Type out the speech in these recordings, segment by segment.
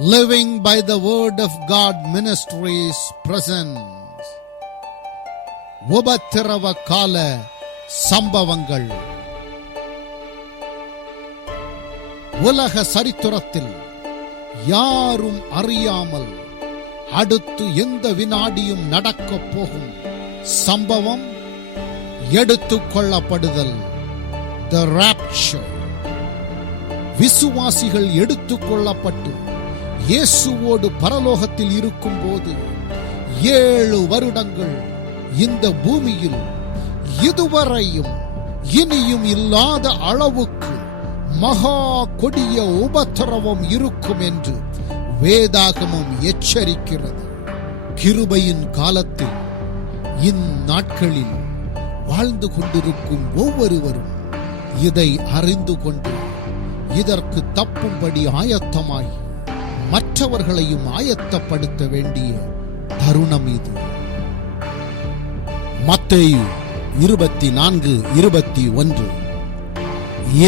Living by the Word of God Ministries presents உபத்திரவ கால சம்பவங்கள். உலக சரித்திரத்தில் யாரும் அறியாமல் அடுத்து எந்த வினாடியும் நடக்கப் போகும் சம்பவம் எடுத்துக் கொள்ளப்படுதல், the rapture. விசுவாசிகள் எடுத்துக் கொள்ளப்பட்டு இயேசுவோடு பரலோகத்தில் இருக்கும் போது 7 வருடங்கள் இந்த பூமியில் இதுவரையும் இனியும் இல்லாத அளவுக்கு மகா கொடிய உபத்திரவம் இருக்கும் என்று வேதாகமம் எச்சரிக்கிறது. கிருபையின் காலத்தில் இந்நாட்களில் வாழ்ந்து கொண்டிருக்கும் ஒவ்வொருவரும் இதை அறிந்து கொண்டு இதற்கு தப்பும்படி ஆயத்தமாய் மற்றவர்களையும் ஆயத்தப்படுத்த வேண்டிய தருணம் இது. மத்தேயு 24:21.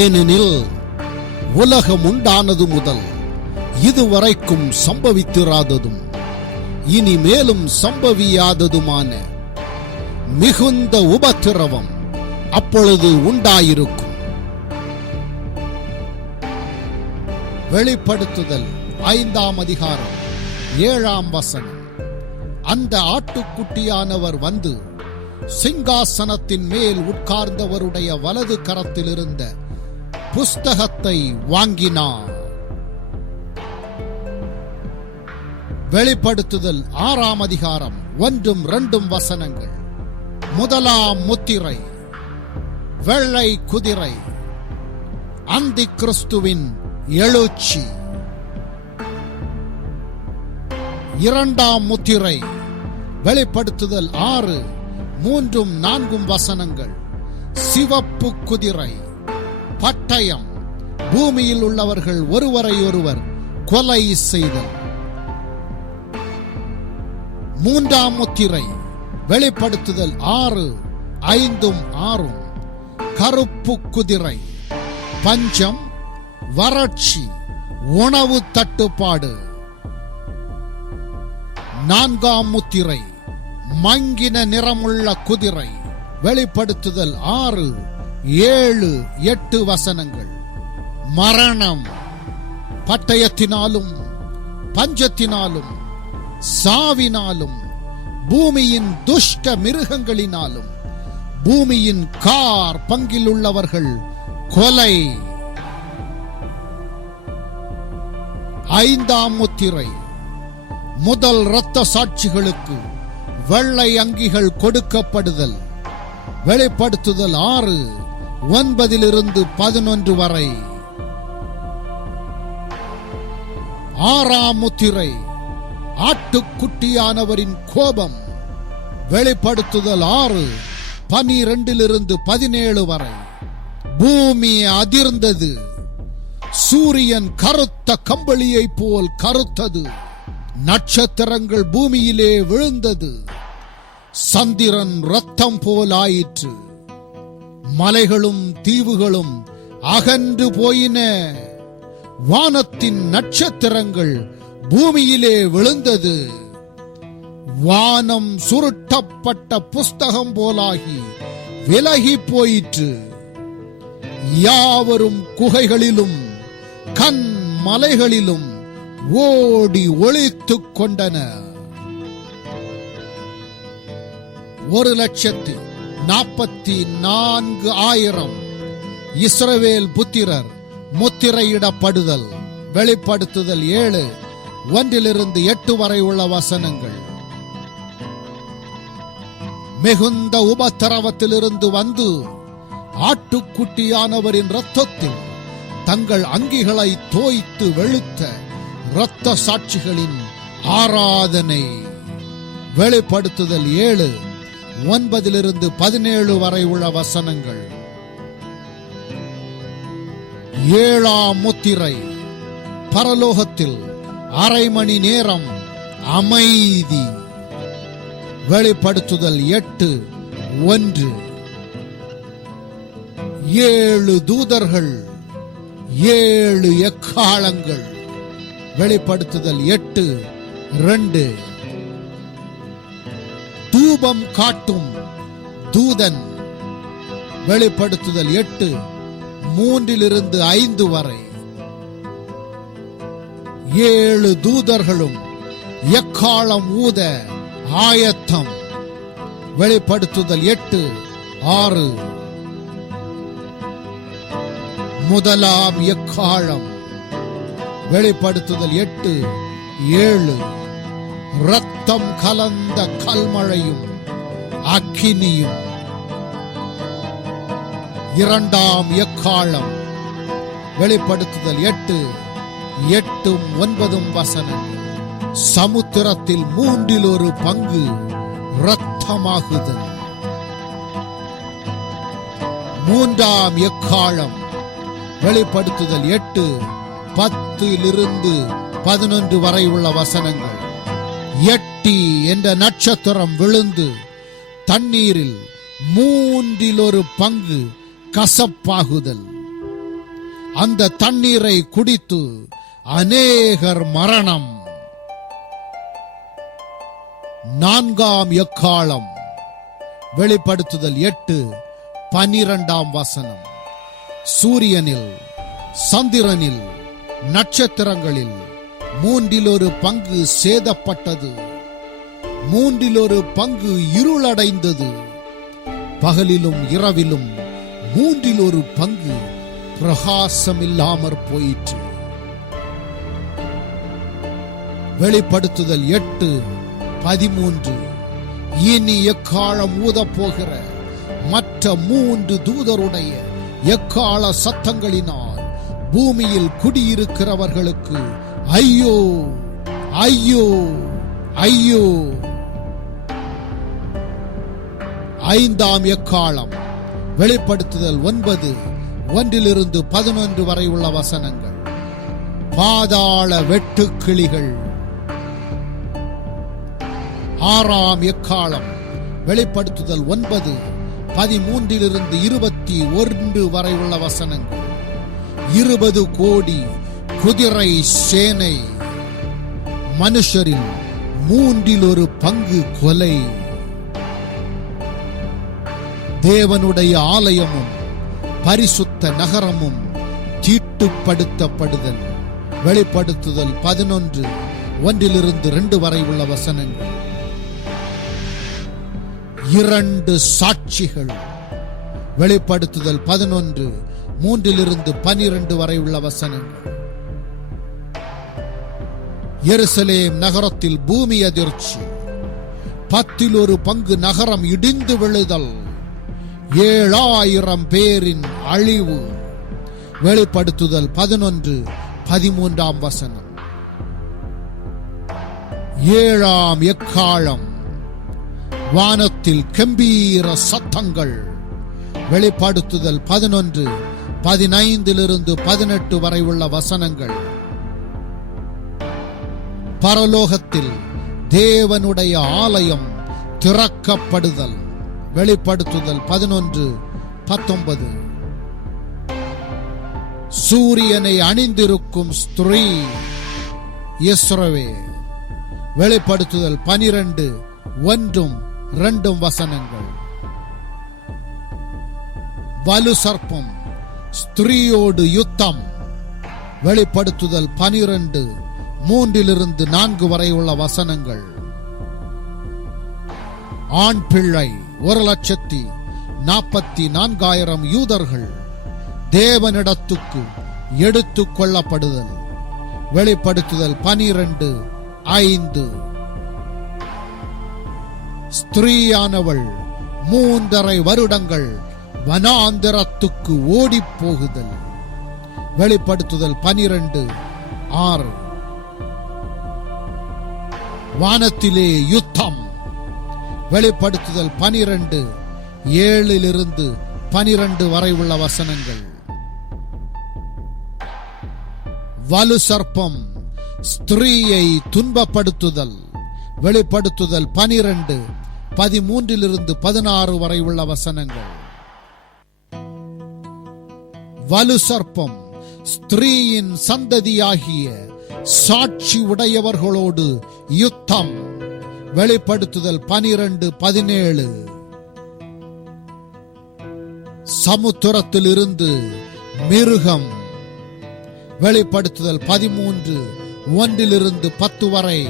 ஏனெனில் உலகம் உண்டானது முதல் இதுவரைக்கும் சம்பவித்திராததும் இனி மேலும் சம்பவியாததுமான மிகுந்த உபத்திரவம் அப்பொழுது உண்டாயிருக்கும். வெளிப்படுத்துதல் 5ஆம் அதிகாரம் 7ஆம் வசனம். அந்த ஆட்டுக்குட்டியானவர் வந்து சிங்காசனத்தின் மேல் உட்கார்ந்தவருடைய வலது கரத்தில் இருந்த புஸ்தகத்தை வாங்கினார். வெளிப்படுத்துதல் 6ஆம் அதிகாரம் 1-2 வசனங்கள். முதலாம் முத்திரை, வெள்ளை குதிரை, அந்தி கிறிஸ்துவின் எழுச்சி. 2ஆம் முத்திரை, வெளிப்படுத்துதல் 6:3-4 வசனங்கள். சிவப்பு குதிரை, பட்டயம், பூமியில் உள்ளவர்கள் ஒருவரை ஒருவர் கொலை செய்தல். 3ஆம் முத்திரை, வெளிப்படுத்துதல் 6:5-6. கருப்பு குதிரை, பஞ்சம், வறட்சி, உணவு தட்டுப்பாடு. 4ஆம் முத்திரை, மங்கின நிறமுள்ள குதிரை, வெளிப்படுத்துதல் 6:7-8 வசனங்கள். மரணம், பட்டயத்தினாலும் பஞ்சத்தினாலும் சாவினாலும் பூமியின் துஷ்ட மிருகங்களினாலும் பூமியின் கார் பங்கில் உள்ளவர்கள் கொலை. 5ஆம் முத்திரை, முதல் இரத்த சாட்சிகளுக்கு வெள்ளை அங்கிகள் கொடுக்கப்படுதல். வெளிப்படுத்துதல் 6:9-11 வரை. 6ஆம் முத்திரை, ஆட்டுக்குட்டியானவரின் கோபம். வெளிப்படுத்துதல் 6:12-17 வரை. பூமி அதிர்ந்தது, சூரியன் கருத்த கம்பளியை போல் கருத்தது, நட்சத்திரங்கள் பூமியிலே விழுந்தது, சந்திரன் இரத்தம் போல் ஆயிற்று, மலைகளும் தீவுகளும் அகன்று போயின, வானத்தின் நட்சத்திரங்கள் பூமியிலே விழுந்தது, வானம் சுருட்டப்பட்ட புஸ்தகம் போலாகி விலகி போயிற்று, யாவரும் குகைகளிலும் கண் மலைகளிலும் ஓடி ஒளித்துக் கொண்டனர். 1,44,000 இஸ்ரவேல் புத்திரர் முத்திரையிடப்படுதல். வெளிப்படுத்துதல் 7:1-8 வரை உள்ள வசனங்கள். மிகுந்த உபத்திரவத்திலிருந்து வந்து ஆட்டுக்குட்டியானவரின் இரத்தத்தில் தங்கள் அங்கிகளை தோய்த்து வெளுத்த இரத்த சாட்சிகளின் ஆராதனை. வெளிப்படுத்துதல் 7:9-17 வரை உள்ள வசனங்கள். 7ஆம் முத்திரை, பரலோகத்தில் அரை மணி நேரம் அமைதி. வெளிப்படுத்துதல் 8:1. 7 தூதர்கள் 7 எக்காளங்கள். வெளிப்படுத்துதல் 8:2. தூபம் காட்டும் தூதன். வெளிப்படுத்துதல் 8:3-5 வரை. 7 தூதர்களும் எக்காளம் ஊத ஆயத்தம். வெளிப்படுத்துதல் 8:6. முதலாம் எக்காளம். வெளிப்படுத்துதல் 8:7. இரத்தம் கலந்த கல்மழையும் அக்கினியும். இரண்டாம் எக்காளம். வெளிப்படுத்துதல் 8:8-9 வசனங்கள். சமுத்திரத்தில் 1/3 இரத்தமாகுதல். மூன்றாம் எக்காளம். வெளிப்படுத்துதல் 8:10-11 வரை உள்ள வசனங்கள். 8 என்ற நட்சத்திரம் விழுந்து தண்ணீரில் 1/3 கசப்பாகுதல். அந்த தண்ணீரை குடித்து அநேகர் மரணம். நான்காம் எக்காளம். வெளிப்படுத்துதல் 8:12 வசனம். சூரியனில், சந்திரனில், நட்சத்திரங்களில் 1/3 சேதப்பட்டது. 1/3 இருளடைந்தது. பகலிலும் இரவிலும் 1/3 பிரகாசம் இல்லாமற் போயிற்று. வெளிப்படுத்துதல் 8:13. இனி எக்காளம் ஊதப் போகிற மற்ற 3 தூதருடைய எக்காள சத்தங்களினால் பூமியில் குடியிருக்கிறவர்களுக்கு ஐயோ, ஐயோ, ஐயோ. ஐந்தாம் எக்காளம். வெளிப்படுத்துதல் 9:1-11 வரை உள்ள வசனங்கள். பாதாள வெட்டுக்கிளிகள். ஆறாம் எக்காளம். வெளிப்படுத்துதல் 9:13-21 வரை உள்ள வசனங்கள். 20 கோடி குதிரை சேனை. மனுஷரில் 1/3 கொலை. தேவனுடைய ஆலயமும் பரிசுத்த நகரமும் தீட்டுப்படுத்தப்படுதல். வெளிப்படுத்துதல் 11:1-2 வரை உள்ள வசனங்கள். 2 சாட்சிகள். வெளிப்படுத்துதல் 11:3-12 வரை உள்ள வசனங்கள். எருசலேம் நகரத்தில் பூமி அதிர்ச்சி. 10 நகரம் இடிந்து விழுதல். 7000 பேரின் அழிவு. வெளிப்படுத்துதல் 11:13 வசனம். 7ஆம் எக்காளம். வானத்தில் கம்பீர சத்தங்கள். வெளிப்படுத்துதல் 11:15-18 வரை உள்ள வசனங்கள். பரலோகத்தில் தேவனுடைய ஆலயம் திறக்கப்படுதல். வெளிப்படுத்துதல் 11:19. சூரியனை அணிந்திருக்கும் ஸ்திரீ இஸ்ரவேல். வெளிப்படுத்துதல் 12:1-2 வசனங்கள். வலு சர்ப்பம் ஸ்திரீயோடு யுத்தம். வெளிப்படுத்துதல் 12:3-4 வரை உள்ள வசனங்கள். ஆண் பிள்ளை 1,44,000 யூதர்கள் தேவனிடத்துக்கு எடுத்துக் கொள்ளப்படுதல். வெளிப்படுத்துதல் 12:5. ஸ்திரீயானவள் 3.5 வருடங்கள் வனாந்தரத்துக்கு ஓடிப் போகுதல். வெளிப்படுத்துதல் 12:6. வானத்திலே யுத்தம். வெளிப்படுத்துதல் 12:7-12 வரை உள்ள வசனங்கள். வலு சர்ப்பம் ஸ்திரீயை துன்பப்படுத்துதல். வெளிப்படுத்துதல் 12:13-16 வரை உள்ள வசனங்கள். வலு சர்ப்பம் ஸ்திரீயின் சந்ததியாகிய சாட்சி உடையவர்களோடு யுத்தம். வெளிப்படுத்துதல் 12:17. சமுத்திரத்தில் இருந்து மிருகம். வெளிப்படுத்துதல் 13:1-10 வரை.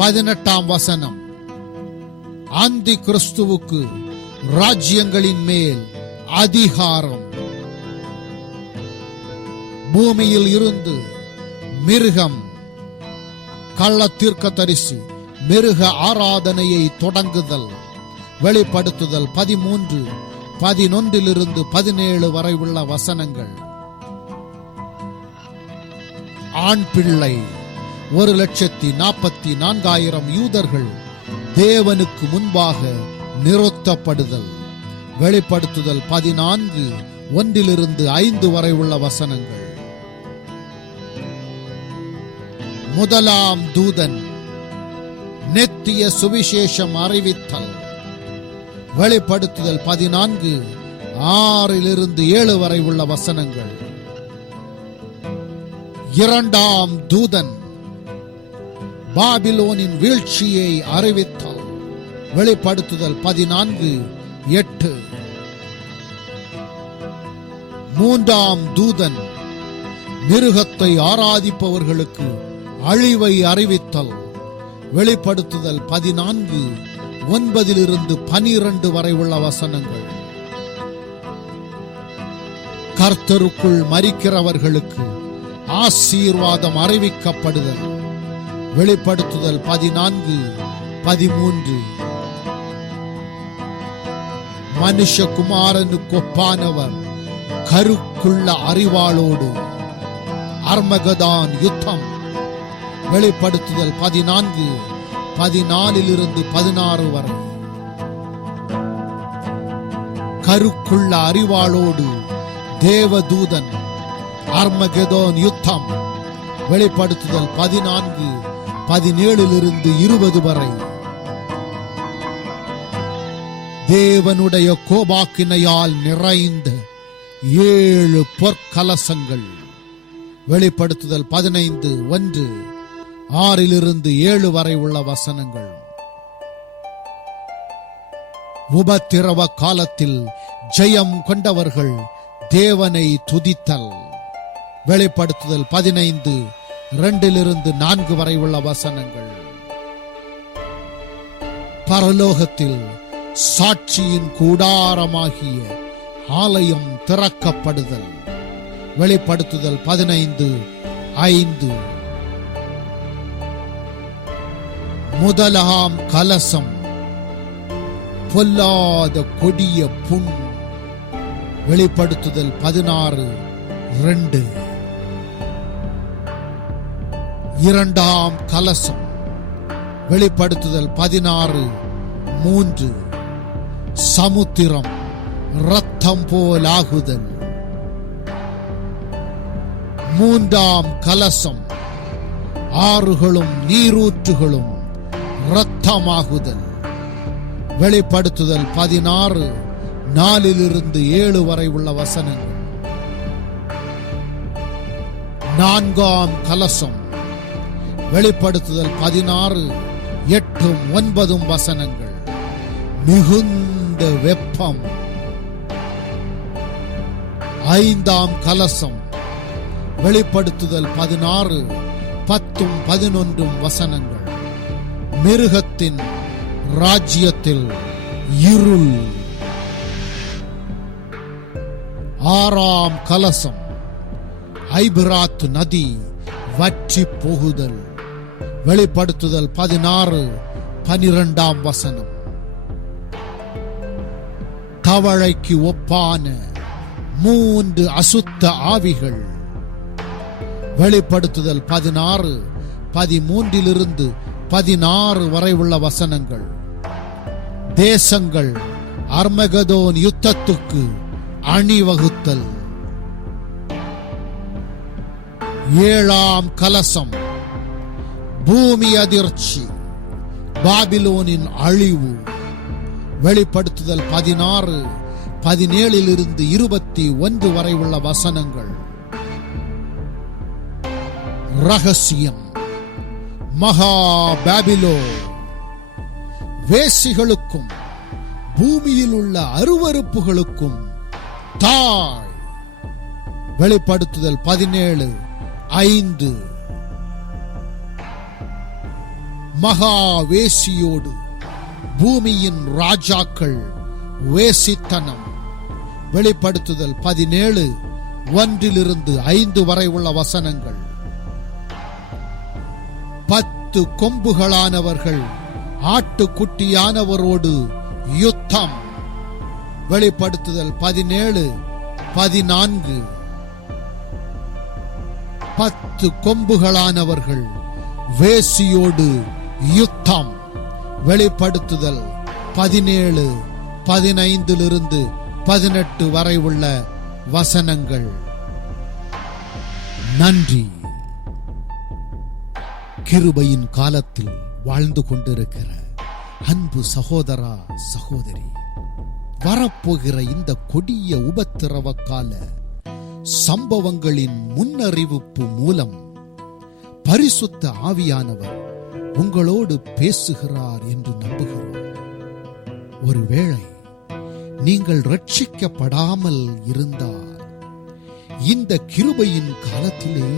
18ஆம் வசனம். அந்தி கிறிஸ்துவுக்கு ராஜ்யங்களின் மேல் அதிகாரம். பூமியில் இருந்து மிருகம். கள்ள தீர்க்கதரிசி மிருக ஆராதனையை தொடங்குதல். வெளிப்படுத்துதல் 13:11-17 வரை உள்ள வசனங்கள். ஆண் பிள்ளை 1,44,000 யூதர்கள் தேவனுக்கு முன்பாக நிறுத்தப்படுதல். வெளிப்படுத்துதல் 14:1-5 வரை உள்ள வசனங்கள். முதலாம் தூதன் நித்திய சுவிசேஷம் அறிவித்தல். வெளிப்படுத்துதல் 14:6-7 வரை உள்ள வசனங்கள். இரண்டாம் தூதன் பாபிலோனின் வீழ்ச்சியை அறிவித்தல். வெளிப்படுத்துதல் 14:8. மூன்றாம் தூதன் மிருகத்தை ஆராதிப்பவர்களுக்கு அழிவை அறிவித்தல். வெளிப்படுத்துதல் 14:9-12 வரை உள்ள வசனங்கள். கர்த்தருக்குள் மரிக்கிறவர்களுக்கு ஆசீர்வாதம் அறிவிக்கப்படுதல். வெளிப்படுத்துதல் 14:13. மனுஷகுமாரனுக்கு ஒப்பானவர் கருக்குள்ள அறிவாளோடு அர்மகதான் யுத்தம். வெளிப்படுத்துதல் 14:14-16 வரை. கருக்குள்ள அறிவாளோடு தேவதூதன் அர்மகதோன் யுத்தம். வெளிப்படுத்துதல் 14:17-20 வரை. தேவனுடைய கோபாக்கினையால் நிறைந்த 7 பொற்கலசங்கள். வெளிப்படுத்துதல் 15:1-6-7 வரை உள்ள வசனங்கள். உபத்திரவ காலத்தில் ஜெயம் கொண்டவர்கள் தேவனை துதித்தல். வெளிப்படுத்துதல் 15:2-4 வரை உள்ள வசனங்கள். பரலோகத்தில் சாட்சியின் கூடாரமாகிய ஆலயம் திறக்கப்படுதல். வெளிப்படுத்துதல் 15:5. முதலாம் கலசம் பொல்லாத கொடிய புண். வெளிப்படுத்துதல் 16:2. இரண்டாம் கலசம். வெளிப்படுத்துதல் 16:3. சமுத்திரம் இரத்தம் போலாகுதல். மூன்றாம் கலசம். ஆறுகளும் நீரூற்றுகளும் இரத்தமாகுதல். வெளிப்படுத்துதல் 16:4-7 வரை உள்ள வசனங்கள். நான்காம் கலசம். வெளிப்படுத்துதல் 16:8-9 வசனங்கள். மிகுந்த வெப்பம். ஐந்தாம் கலசம். வெளிப்படுத்துதல் 16:10-11 வசனங்கள். மிருகத்தின் ராஜ்யத்தில் இருள். ஆறாம் கலசம். ஐபிராத் நதி வற்றி போகுதல். வெளிப்படுத்துதல் 16:12 வசனம். தவளைக்கு ஒப்பான 3 அசுத்த ஆவிகள். வெளிப்படுத்துதல் 16:13-16 வரை உள்ள வசனங்கள். தேசங்கள் அர்மகதோன் யுத்தத்துக்கு அணிவகுத்தல். ஏழாம் கலசம். பூமி அதிர்ச்சி. பாபிலோனின் அழிவு. வெளிப்படுத்துதல் 16:17-21 வரை உள்ள வசனங்கள். ரகசியம். மகா பாபிலோன் வேசிகளுக்கும் பூமியில் உள்ள அருவருப்புகளுக்கும் தாழ். வெளிப்படுத்துதல் 17:5. மகா வேசியோடு பூமியின் ராஜாக்கள் வேசித்தனம். வெளிப்படுத்துதல் 17:1-5 வரை உள்ள வசனங்கள். 10 கொம்புகளானவர்கள் ஆட்டுக்குட்டியானவரோடு யுத்தம். வெளிப்படுத்துதல் 17:14. 10 கொம்புகளானவர்கள் வேசியோடு யுத்தம். வெளிப்படுத்துதல் 17:15-18 வரை உள்ள வசனங்கள். நன்றி. கிருபையின் காலத்தில் வாழ்ந்து கொண்டிருக்கிற அன்பு சகோதரா, சகோதரி, வரப்போகிற இந்த கொடிய உபத்திரவ கால சம்பவங்களின் முன்னறிவிப்பு மூலம் பரிசுத்த ஆவியானவர் உங்களோடு பேசுகிறார் என்று நம்புகிறோம். ஒருவேளை நீங்கள் ரட்சிக்கப்படாமல் இருந்தால் இந்த கிருபையின் காலத்திலே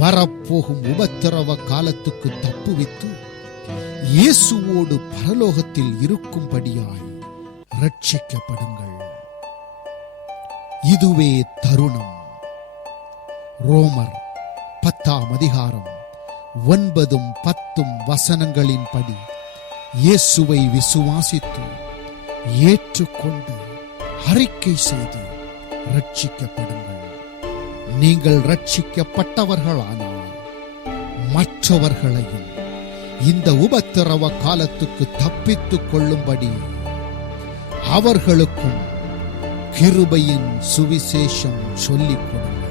வரப்போகும் உபத்திரவ காலத்துக்கு தப்புவித்து இயேசுவோடு பரலோகத்தில் இருக்கும்படியாய் ரட்சிக்கப்படுங்கள். இதுவே தருணம். ரோமர் 10:9-10 வசனங்களின்படி இயேசுவை விசுவாசித்து ஏற்றுக்கொண்டு அறிக்கை செய்து ரட்சிக்கப்படுங்கள். நீங்கள் ரட்சிக்கப்பட்டவர்களானால் மற்றவர்களையும் இந்த உபத்திரவ காலத்துக்கு தப்பித்துக் கொள்ளும்படி அவர்களுக்கும் கிருபையின் சுவிசேஷம் சொல்லிக் கொடுங்கள்.